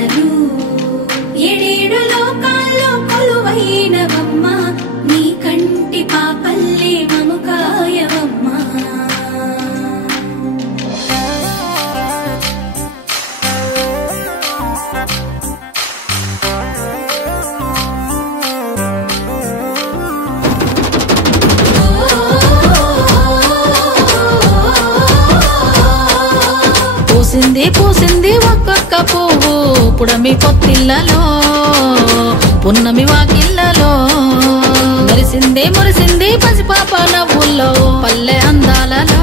వానలు ఏడేడు లోకాల్లో కొలువైనవమ్మ నీ కంటి పాపల్లే మము కాయవమ్మ పూసింది పూసింది ఒక్కొక్క పువ్వు పుడమి పొత్తిళ్ళలో పున్నమి వాకిళ్ళలో మురిసింది మురిసింది పసిపాప నవ్వుల్లో పల్లె అందాలలో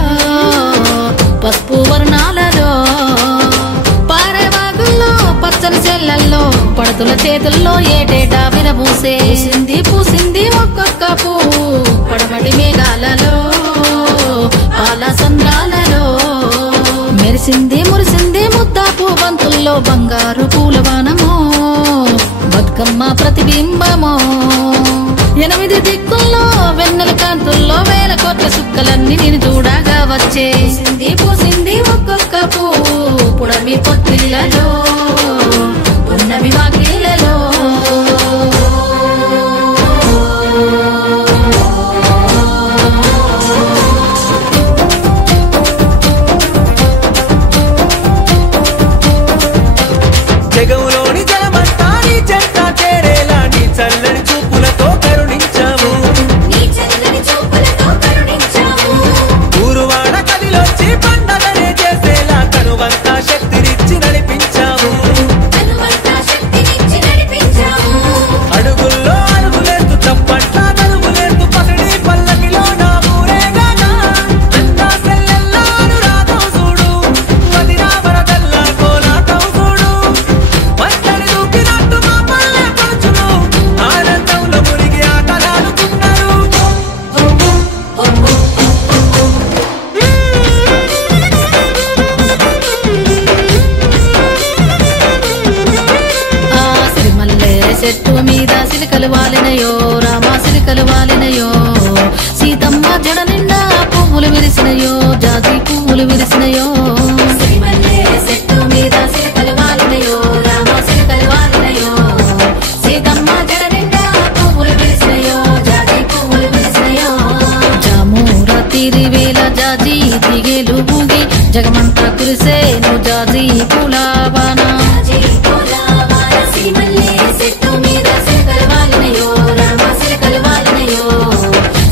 పసుపు వర్ణాలలో పారేవాగుల్లో పచ్చని చెల్లల్లో పడతుల చేతుల్లో ఏటేటా విరబూసే పూసింది పూసింది ఒక్కొక్క పువ్వు పడమటి మేఘాలలో పాల సంద్రాలలో మెరిసింది మురిసింది ముద్దాపు బంతుల్లో బంగారు పూలవానమో బతుకమ్మ ప్రతిబింబమో 8 దిక్కుల్లో వెన్నెల కాంతుల్లో వేల కోట్ల సుక్కలన్నీ నేను చూడగా వచ్చే పూసింది పూసింది ఒక్కొక్క పువ్వు పుడమి పొత్తిళ్ళలో పున్నమి వాకిళ్ళలో జగములోని జలమంతా నీ చెంత చేరేలా నీ చల్లని చూపులతో కరుణించాము ఊరువాడ కదిలొచ్చి పండగనే చేసేలా కనువంతా శక్తినిచ్చి నడిపించాము అడుగుల్లో అడుగులేస్తూ చప్పట్ల నడుములేస్తూ పసిడి పల్లకిలో నా ఊరేగానా అంతా సెల్లెల్లా అనురాగం చూడు వదినా వరదల్లా కోలాటం చూడు వస్తడి దూకినట్టు మా పల్లె పడుచును ఆనందంలో మునిగి ఆటలాడుతున్నారు ఆ సిరిమల్లె చెట్టు మీద సిలికలు వాలినయో రామ సిలికలు వాలినయో సీతమ్మ జడ నిండా పువ్వులు విరిసినయో జాజి పువ్వులు విరిసినయో సిరిమల్లె చెట్టు మీద సిరికలు వాలినయో రామ సిరికలు వాలినయో సీతమ్మ జడ నిండా పువ్వులు విరిసినయో జాజి పువ్వులు విరిసినయో జామూర తీరి వేల జాజి తీగేలు బూగి జగమంతా కురిసేను జాజి పూలవానా జాజి పూలవాన సిరిమల్లె చెట్టు మీద సిరికలు వాలినయో రామ సిరికలు వాలినయో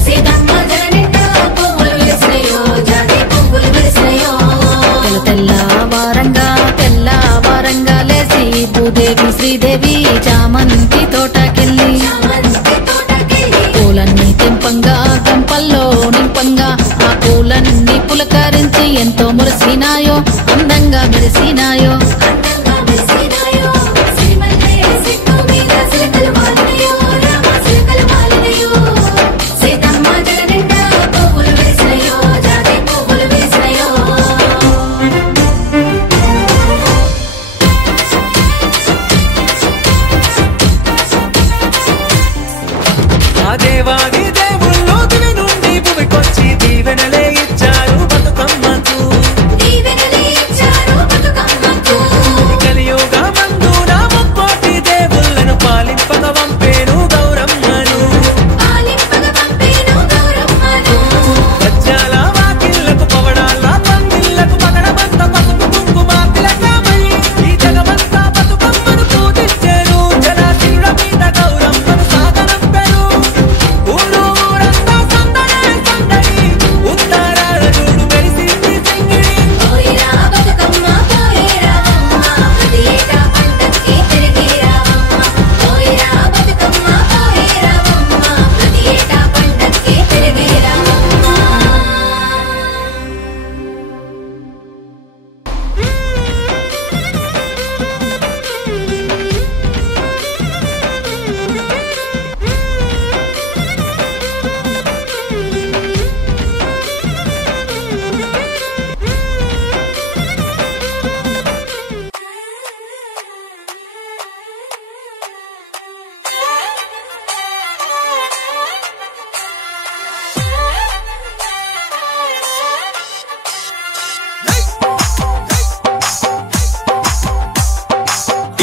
సీతమ్మ జడ నిండా పువ్వులు విరిసినయో జాజి పువ్వులు విరిసినయో తెల్ల వారంగా లేసి భూదేవి శ్రీదేవి చామంతి తోటకెళ్ళి పూలన్నీ తెంపంగా గంపల్లో నింపంగా ఆ పూలన్నీ పులకరించి ఎంతో మురిసినాయో అందంగా మెరిసినాయో అందంగా మెరిసినాయో సిరిమల్లె చెట్టు మీద సిరికలు వాలినయో రామ సిరికలు వాలినయో సీతమ్మ జడ నిండా పువ్వులు విరిసినయో జాజి పువ్వులు విరిసినయో ఆ దేవాది దేవుళ్ళు దివి నుండి భూమికొచ్చి దీవెనలే ఇచ్చారు బతుకమ్మకు దీవెనలే ఇచ్చారు బతుకమ్మకు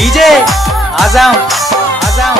डीजे आजम आजम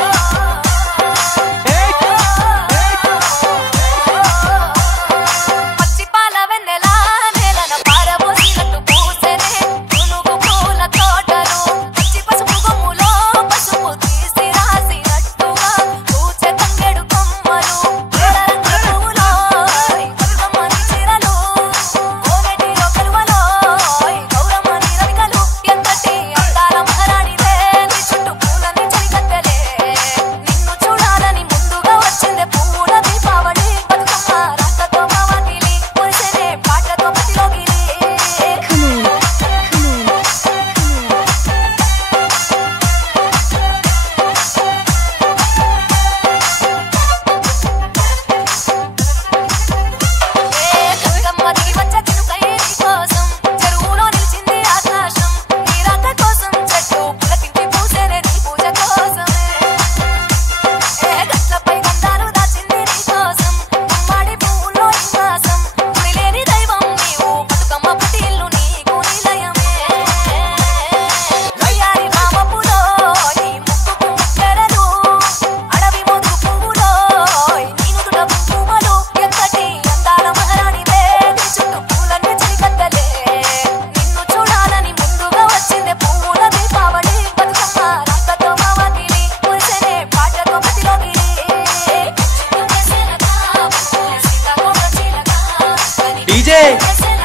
डीजे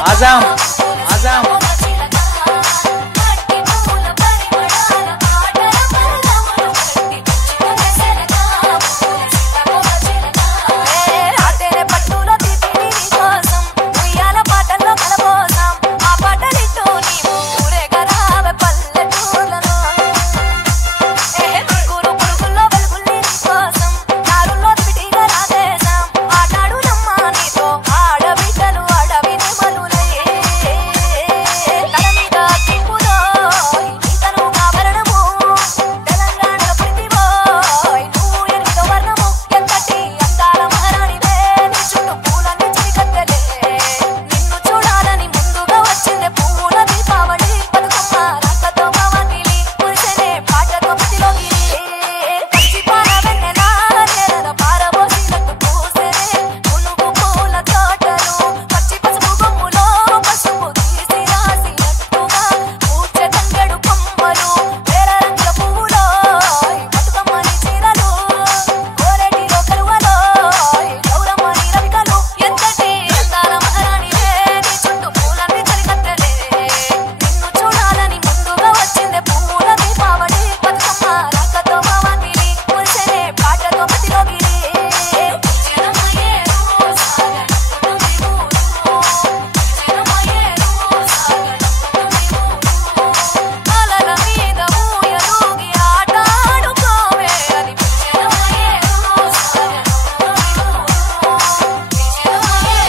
आजम आजम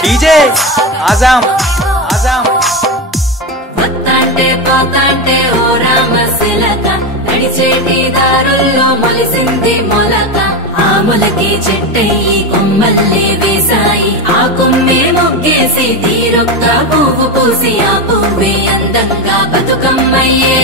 डीजे आजम आजम వత్తాంటే పోతాంటే ఓ రామశిలక నడిచేటి దారుల్లో మొలిసింది మొలక ఆ మొలకి చెట్టయి కొమ్మల్లే వేసాయి ఆ కొమ్మే మొగ్గేసి తీరొక్క పువ్వు పూసి ఆ పువ్వే అందంగా బతుకమ్మయ్యే